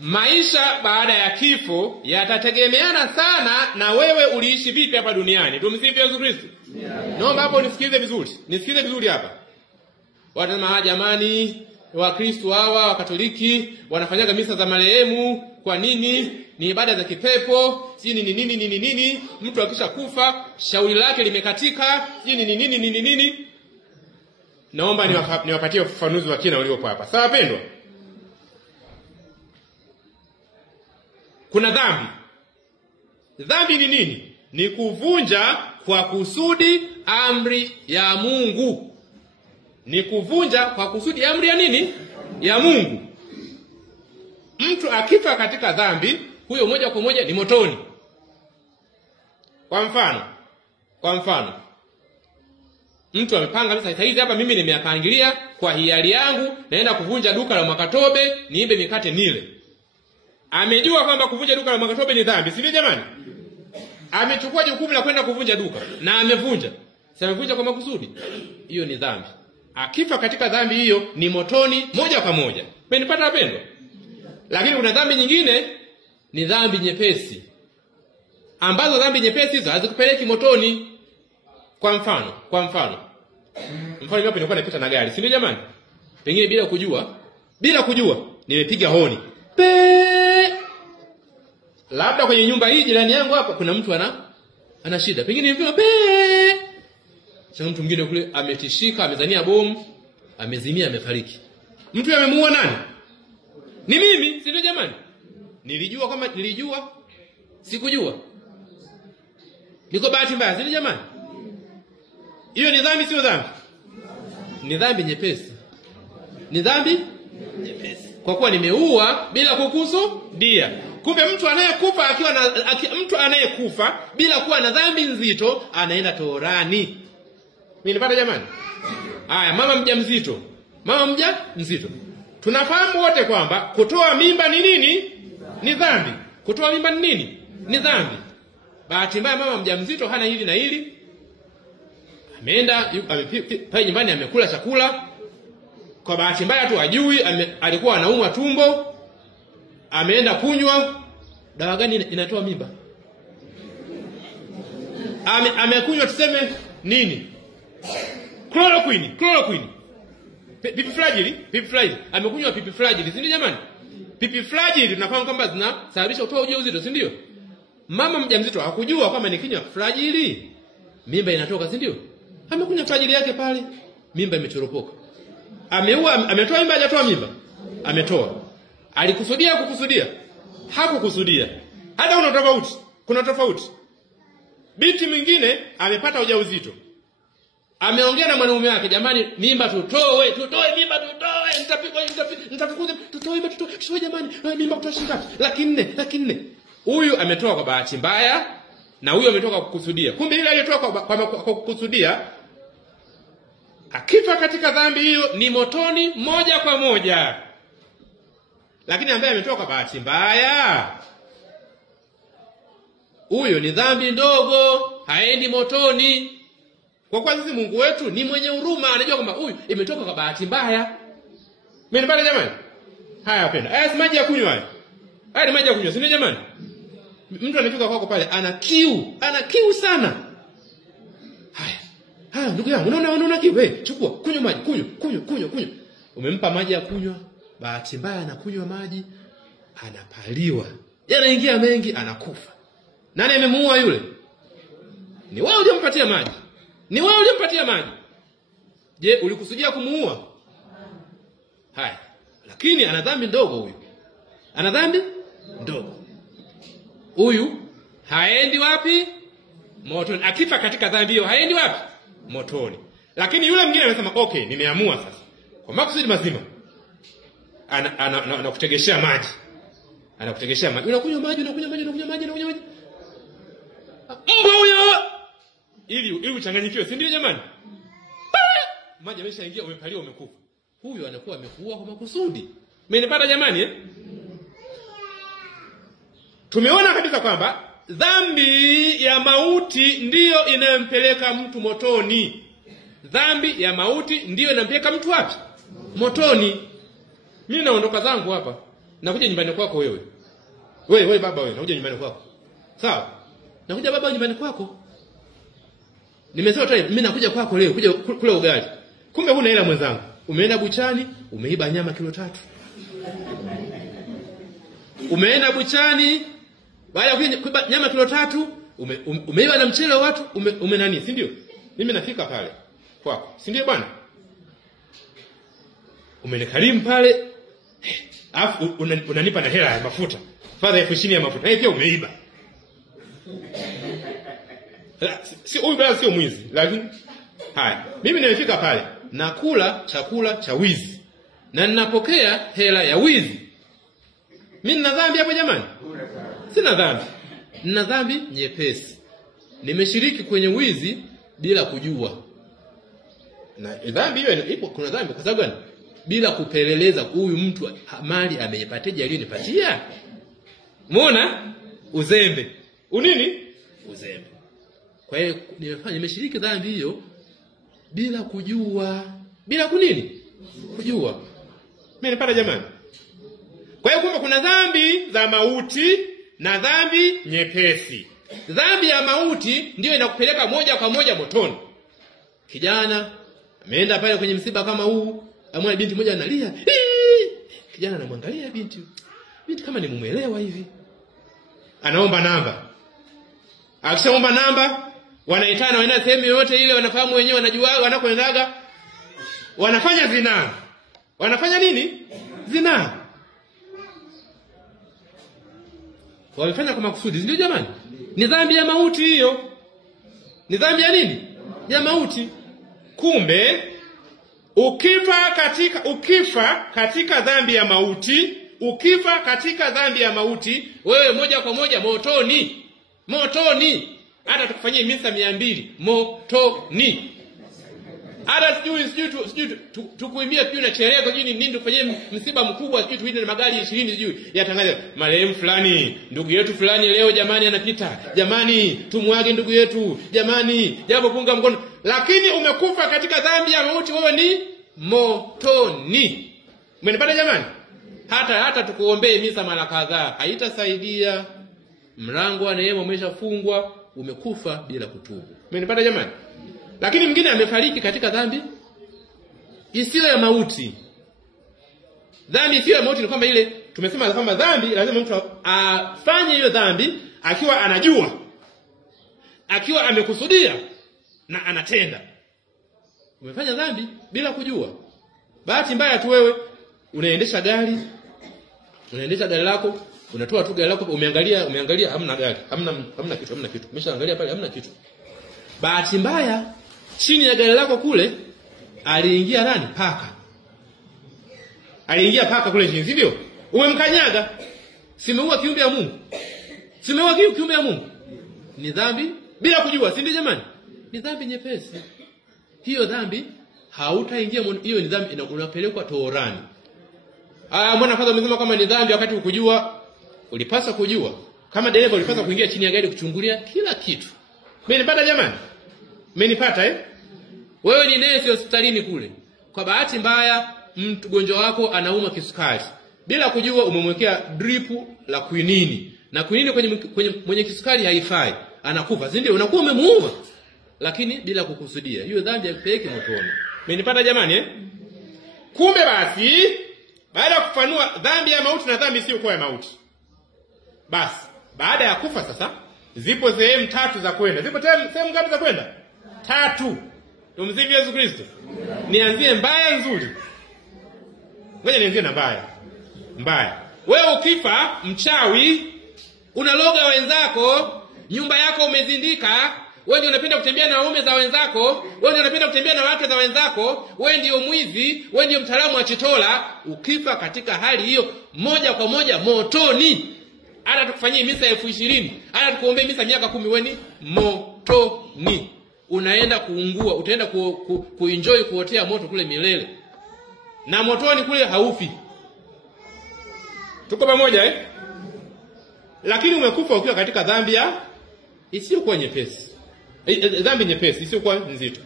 maisha baada ya kifo yatategemeana sana na wewe uliishi vipi hapa duniani. Tumsifu Yesu Kristo. Naomba hapo nisikize vizuri. Nisikize vizuri hapa. Wanasema jamani, Wakristo hawa Wakatoliki wanafanyaga misa za marehemu. Kwa nini? Ni ibada za kipepo, si nini. Mtu akisha kufa shauri lake limekatika, si nini. Naomba niwapatie ufafanuzi wa kina uliopo hapa. Sawa pendwa? Kuna dhambi. Dhambi ni nini? Ni kuvunja kwa kusudi amri ya Mungu. Ni kuvunja kwa kusudi amri ya nini? Ya Mungu. Mtu akifa katika dhambi, huyo moja kwa moja ni motoni. Kwa mfano, mtu amepanga sasa hivi hapa mimi nimeyapangilia kwa hiari yangu naenda kuvunja duka la Makatobe niibe mikate nile. Amejua kwamba kuvunja duka la Makatobe ni dhambi, si jamani? Amechukua jukumu la kwenda kuvunja duka na amevunja. Sasa amevunja kwa makusudi. Hiyo ni dhambi. Akifa katika dhambi hiyo ni motoni moja kwa moja. Mmenipata wapendwa? Lakini kuna dhambi nyingine ni dhambi nyepesi. Ambazo dhambi nyepesi hizo hazikupeleki motoni. Kwa mfano. Mfano hapo nilikuwa napita na gari, si ndio jamani? Pengine bila kujua nimepiga honi. Labda kwenye nyumba hii jirani yangu hapa kuna mtu ana shida. Pengine nimepiga sasa mtu mwingine kule ametishika, amezania bomu, amezimia, amefariki. Mtu amemuua nani? Ni mimi, si ndio jamani? Nilijua sikujua. Niko bahati mbaya, si ndio jamani? Hiyo ni dhambi, sio dhambi? Ni dhambi nyepesi. Ni dhambi nyepesi. Kwa kuwa nimeua bila kukusudia. Kumbe mtu anayekufa bila kuwa na dhambi nzito anaenda toharani. Nilipata jamani? Haya, mama mjamzito. Tunafahamu wote kwamba kutoa mimba ni nini? Ni dhambi. Kutoa mimba ni nini? Ni dhambi. Bahati mbaya mama mjamzito hana hili na hili. Ameenda pale nyumbani amekula chakula. Kwa bahati mbaya tu hajui, alikuwa anaumwa tumbo. Ameenda kunywa dawa gani inatoa mimba? Amekunywa tuseme nini? Chloroquine. Pipiflagil. Amekunywa pipiflagil, si ndio jamani? Pipiflagil tunafahamu kwamba zinasababisha kutoa ujauzito, si ndio? Mama mjamzito hakujua kwamba nikinywa flagili mimba inatoka, si ndio? Amekunywa flagili yake pale, mimba imetoropoka. Ametoa mimba, hajatoa mimba? Ametoa. Alikusudia kukusudia? Hakukusudia. Hata kuna tofauti. Binti mwingine amepata ujauzito. Ameongea na mwanaume wake, jamani mimba tutoe mimba nitafukuza tutoe mimba tutoe jamani, mimba kutoshinda laki nne. Huyu ametoa kwa bahati mbaya na huyu ametoka kukusudia. Kumbe yule aliyetoa kwa kukusudia akifa katika dhambi hiyo ni motoni moja kwa moja. Lakini ambaye ametoa kwa bahati mbaya, huyo ni dhambi ndogo, haendi motoni. Kwa kuwa sisi Mungu wetu ni mwenye huruma, anajua kwamba huyu imetoka kwa bahati mbaya. Mmenipata jamani? Haya wapenda. Haya si maji ya kunywa haya. Haya ni maji ya kunywa, si ndio jamani? Mtu anafika kwako pale ana kiu sana. Haya ndugu yangu, unaona kiu? Chukua, kunywa maji, kunywa. Umempa maji ya kunywa, bahati mbaya anakunywa maji, anapaliwa. Yanaingia mengi, anakufa. Nani amemuua yule? Ni wewe uliyempatia maji. Je, ulikusudia kumuua? Haya. Lakini ana dhambi ndogo huyu. Huyu haendi wapi? Motoni. Akifa katika dhambi hiyo haendi wapi? Motoni. Lakini yule mwingine anasema, "Okay, nimeamua sasa. Kwa makusudi mazima." Anakutegeshea maji. Unakunywa maji. Mbwa huyo! Ili uchanganyikiwe, si ndio jamani? Maji yameshaingia, umepaliwa, umekufa. Huyu anakuwa amekuua kwa makusudi. Mmenipata jamani? Tumeona kabisa kwamba dhambi ya mauti ndiyo inayompeleka mtu motoni. Dhambi ya mauti ndiyo inampeleka mtu wapi? Motoni. Mimi naondoka zangu hapa. nakuja nyumbani kwako wewe. Wewe baba wewe, nakuja nyumbani kwako. Sawa? Nakuja baba nyumbani kwako. Nimesema tu mimi nakuja kwako leo, kuja kula ugali. Kumbe huna hela mwenzangu. Umeenda buchani, umeiba nyama kilo 3. Umeenda buchani, baada ya kuiba nyama kilo 3, umeiba na mchele wa watu, nani, si ndio? Mimi nafika pale kwako, si ndio bwana? Umenikarimu pale, alafu unanipa na hela ya mafuta. Fadha 1000 ya mafuta. Pia umeiba. Si huyu bwana sio mwizi, lakini haya, mimi nimefika pale, nakula chakula cha wizi. Na ninapokea hela ya wizi. Mimi nina dhambi hapo jamani? Sina dhambi. Nina dhambi nyepesi. Nimeshiriki kwenye wizi bila kujua. Na dhambi hiyo ipo, kuna dhambi kwa sababu gani? Bila kupeleleza huyu mtu mali ameipateje aliyonipatia. Umeona? Uzembe. Unini? Uzembe. Kwa hiyo nimeshiriki dhambi hiyo bila kujua. Bila kunini? Kujua. Mimi nipata jamani. Kwa hiyo kumbe kuna dhambi za mauti na dhambi nyepesi. Dhambi ya mauti ndio inakupeleka moja kwa moja motoni. Kijana ameenda pale kwenye msiba kama huu, amwona binti moja analia. Kijana anamwangalia binti. Binti kama ni mumeelewa hivi. Anaomba namba. Akishaomba namba, wanaitana waenda sehemu yote ile, wanafahamu wenyewe, wanajua wanakoendaga. Wanafanya zinaa. Wanafanya nini? Zinaa. Walifanya kwa makusudi, ndio jamani? Ni dhambi ya mauti hiyo. Ni dhambi ya nini? Ya mauti. Kumbe ukifa katika dhambi ya mauti, ukifa katika dhambi ya mauti, wewe moja kwa moja motoni. Motoni. Hata tukufanyie misa 200, motoni. Hata sijui tukuimbia sijui na chereko sijui nini, tukufanyie msiba mkubwa sijui tuinde na magari 20 sijui yatangaza marehemu fulani, ndugu yetu fulani leo jamani anapita. Jamani tumwage ndugu yetu. Jamani japo punga mkono. Lakini umekufa katika dhambi ya mauti, wewe ni motoni. Umenipata jamani? Hata tukuombee misa mara kadhaa haitasaidia. Mlango wa neema umeshafungwa, umekufa bila kutubu. Umenipata jamani? Lakini mwingine amefariki katika dhambi isiyo ya mauti. Dhambi isiyo ya mauti ni kwamba ile tumesema kwamba dhambi lazima mtu afanye hiyo dhambi akiwa anajua, akiwa amekusudia na anatenda. Umefanya dhambi bila kujua. Bahati mbaya tu wewe unaendesha gari lako, unatoa tu gari lako, umeangalia hamna gari, hamna kitu. Umeshaangalia pale hamna kitu. Bahati mbaya chini ya gari lako kule aliingia nani? Paka. Aliingia paka kule chini, sivyo? Umemkanyaga. Simeua kiumbe ya Mungu. Simeua kiumbe ya Mungu. Ni dhambi bila kujua, si ndio jamani? Ni dhambi nyepesi. Hiyo dhambi hautaingia, hiyo ni dhambi unapelekwa toharani. Mbona kwanza umesema kama ni dhambi wakati ukujua? Ulipaswa kujua. Kama dereva ulipaswa kuingia chini ya gari kuchungulia kila kitu. Mmenipata jamani? Mmenipata Wewe ni nesi hospitalini kule. Kwa bahati mbaya mgonjwa wako anauma kisukari. Bila kujua umemwekea drip la quinini. Na quinini kwenye mwenye kisukari haifai. Anakufa, si ndio? Unakuwa umemuuma. Lakini bila kukusudia. Hiyo dhambi haipeleki motoni. Mmenipata jamani Kumbe basi baada ya kufanua dhambi ya mauti na dhambi isiyo ya mauti. Basi baada ya kufa sasa zipo sehemu 3 za kwenda. Zipo sehemu ngapi za kwenda? 3. Tumsifu Yesu Kristo. Nianzie mbaya nzuri. Ngoja nianzie na mbaya. Mbaya. Wewe ukifa mchawi, unaloga wenzako, nyumba yako umezindika, wewe ndio unapenda kutembea na waume za wenzako, wewe ndio unapenda kutembea na wake za wenzako, wewe ndio mwizi, wewe ndio mtaalamu wa chitola. Ukifa katika hali hiyo moja kwa moja motoni. Hata tukufanyie misa 20,000, hata tukuombee misa miaka 10, wewe ni motoni. Unaenda kuungua, utaenda kuenjoy kuotea moto kule milele. Na motoni kule haufi. Tuko pamoja Lakini umekufa ukiwa katika dhambi ya isiyokuwa nyepesi. Dhambi nyepesi isiyokuwa nzito.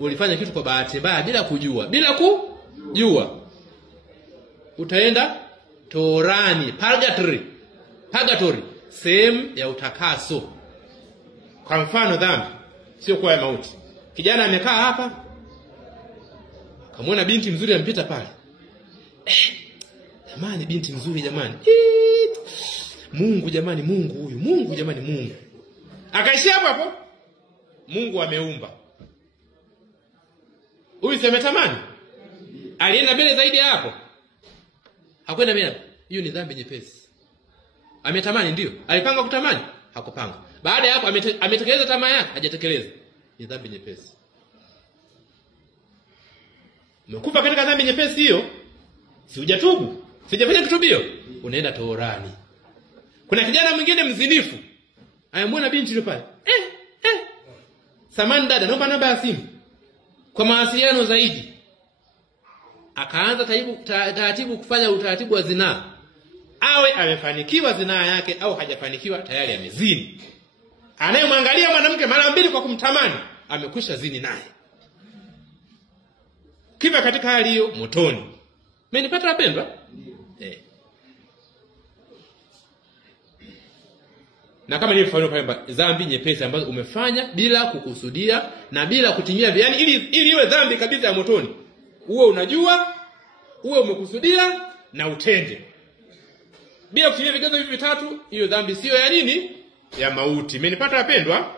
Ulifanya kitu kwa bahati mbaya bila kujua. Utaenda Toorani, purgatory, sehemu ya utakaso. Kwa mfano dhambi sio kwa ya mauti. Kijana amekaa hapa, kamwona binti mzuri ampita pale. Jamani binti mzuri jamani. Mungu jamani, Mungu huyu, Mungu jamani, Mungu. Akaishia hapo. Mungu ameumba. Huyu semetamani. Alienda mbele zaidi hapo. Hakwenda mbele. Hiyo ni dhambi nyepesi. Ametamani ndio. Alipanga kutamani? Hakupanga. Baada ya hapo ametekeleza tamaa yake, hajatekeleza. Ni dhambi nyepesi. Umekufa katika dhambi nyepesi hiyo. Si hujatubu. Sijafanya kitubio. Unaenda toorani. Kuna kijana mwingine mzinifu. Ayamwona binti yule pale. Samani dada, naomba namba ya simu kwa mawasiliano zaidi. Akaanza taratibu kufanya utaratibu wa zinaa. Awe amefanikiwa zinaa yake au hajafanikiwa, tayari amezini. Anayemwangalia mwanamke mara mbili kwa kumtamani, amekwisha zini naye. Kifa katika hali hiyo motoni. Mmenipata wapendwa? Na kama nilivyofafanua kwamba dhambi nyepesi ambazo umefanya bila kukusudia na bila kutimia, yani ili iwe dhambi kabisa ya motoni, uwe unajua, uwe umekusudia na utende. Bila kutimia vigezo hivi vitatu, hiyo dhambi sio ya nini? Ya mauti. Mmenipata wapendwa?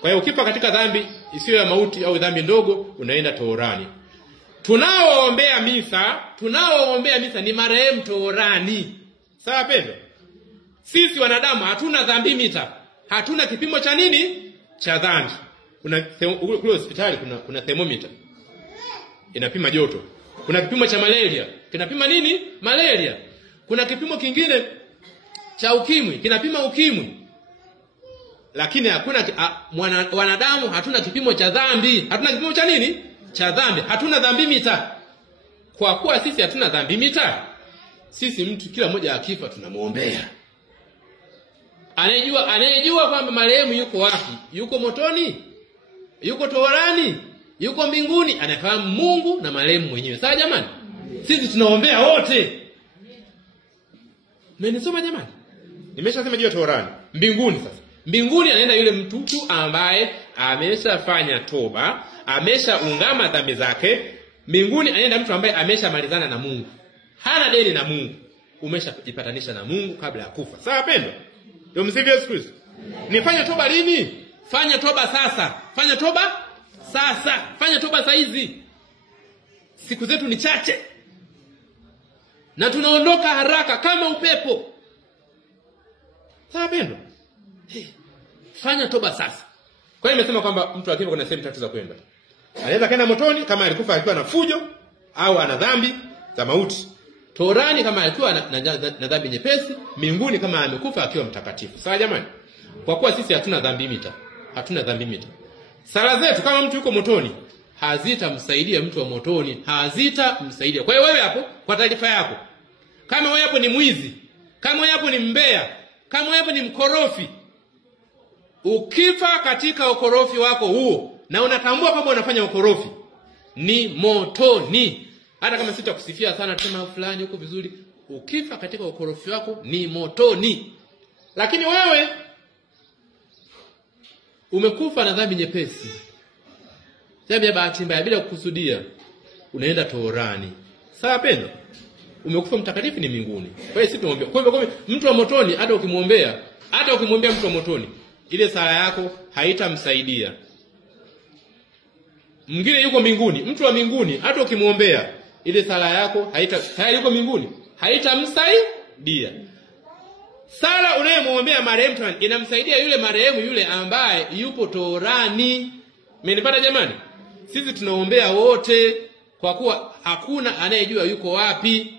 Kwa hiyo ukifa katika dhambi isiyo ya mauti au dhambi ndogo, unaenda toorani. Tunaoombea misa ni marehemu toorani. Sawa wapendwa? Sisi wanadamu hatuna dhambi mita. Hatuna kipimo cha nini? Cha dhambi. Kule hospitali kuna thermometer. Inapima joto. Kuna kipimo cha malaria. Kinapima nini? Malaria. Kuna kipimo kingine cha ukimwi, kinapima ukimwi. Lakini hakuna wanadamu hatuna kipimo cha dhambi. Hatuna kipimo cha nini? Cha dhambi. Hatuna dhambi mita. Kwa kuwa sisi hatuna dhambi mita, sisi mtu kila mmoja akifa tunamuombea. Anayejua kwamba marehemu yuko wapi? Yuko motoni? Yuko toorani? Yuko mbinguni? Anafahamu Mungu na marehemu mwenyewe. Sawa jamani? Sisi tunaombea wote. Mmenisoma jamani? Nimeshasema juu toorani. Mbinguni sasa. Mbinguni anaenda yule mtu ambaye ameshafanya toba, ameshaungama dhambi zake. Mbinguni anaenda mtu ambaye ameshamalizana na Mungu. Hana deni na Mungu. Umeshajipatanisha na Mungu kabla ya kufa. Sawa pendwa? Ndio msivyo Yesu Kristo. Nifanye toba lini? Fanya toba sasa. Fanya toba sasa. Fanya toba saa hizi. Siku zetu ni chache. Na tunaondoka haraka kama upepo. Sawa pendwa? Fanya toba sasa. Kwa hiyo nimesema kwamba mtu akifa kuna sehemu tatu za kwenda. Anaweza kwenda motoni kama alikufa akiwa na fujo au ana dhambi za mauti. Toorani kama alikuwa na dhambi nyepesi, mbinguni kama amekufa akiwa mtakatifu. Sawa jamani? Kwa kuwa sisi hatuna dhambi mita. Hatuna dhambi mita. Sala zetu kama mtu yuko motoni hazitamsaidia mtu wa motoni, hazitamsaidia. Kwa hiyo wewe hapo, kwa taarifa yako, kama wewe hapo ni mwizi, kama wewe hapo ni mbea, kama wewe hapo ni mkorofi, ukifa katika ukorofi wako huo na unatambua kwamba unafanya ukorofi, ni motoni. Hata kama sitakusifia sana tusema fulani uko vizuri, ukifa katika ukorofi wako ni motoni. Lakini wewe umekufa na dhambi nyepesi, dhambi ya bahati mbaya bila kukusudia, unaenda toorani. Sawa pendo? Umekufa mtakatifu ni mbinguni. Kwa hiyo sisi tuombe. Kwa hivyo mtu wa motoni hata ukimwombea mtu wa motoni, ile sala yako haitamsaidia. Mwingine yuko mbinguni, mtu wa mbinguni hata ukimwombea ile sala yako tayari yuko mbinguni, haitamsaidia. Sala unayemwombea marehemu inamsaidia yule marehemu yule ambaye yupo toorani. Mmenipata jamani? Sisi tunaombea wote kwa kuwa hakuna anayejua yuko wapi.